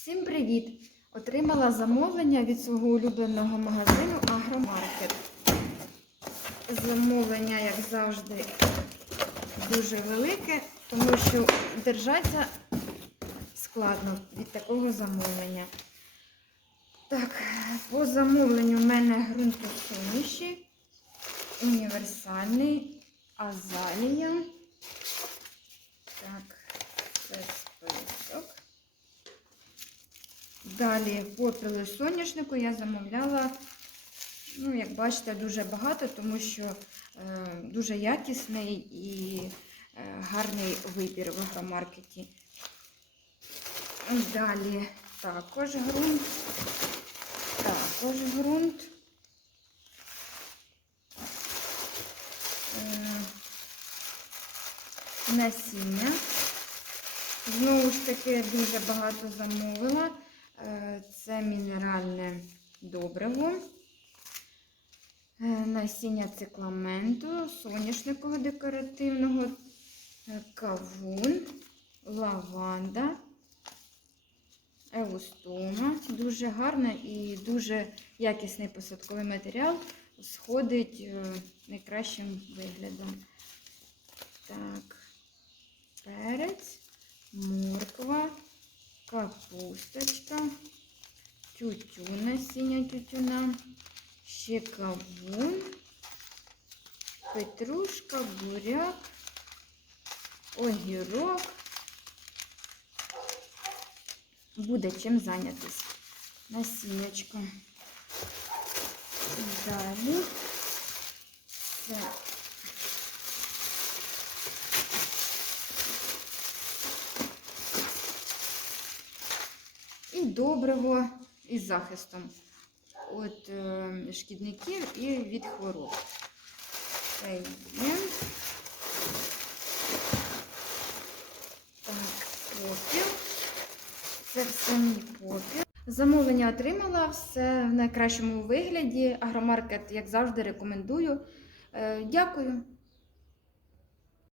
Всім привіт! Отримала замовлення від свого улюбленого магазину Агромаркет. Замовлення, як завжди, дуже велике, тому що держаться складно від такого замовлення. Так, по замовленню в мене ґрунтосуміші, універсальний, азалія. Так, це Далі попіли соняшнику я замовляла, ну, як бачите, дуже багато, тому що е, дуже якісний і е, гарний вибір в агромаркеті. Далі також ґрунт. Також ґрунт. Е, насіння. Знову ж таки, дуже багато замовила. Е, Це мінеральне добриво, Е, насіння цикламенту, соняшникового декоративного, е, кавун, лаванда, еустома. Дуже гарна і дуже якісний посадковий матеріал. Сходить найкращим виглядом. Так, капусточка, тютюна, синя тютюна, ще кавун, петрушка, буряк, огірок. Буде чим зайнятися. Насіннячко. Далі. Це і доброго із захистом від е, шкідників і від хвороб. Це є. Так, попіл. Це все мій попіл. Замовлення отримала все в найкращому вигляді. Агромаркет, як завжди, рекомендую. Е, Дякую.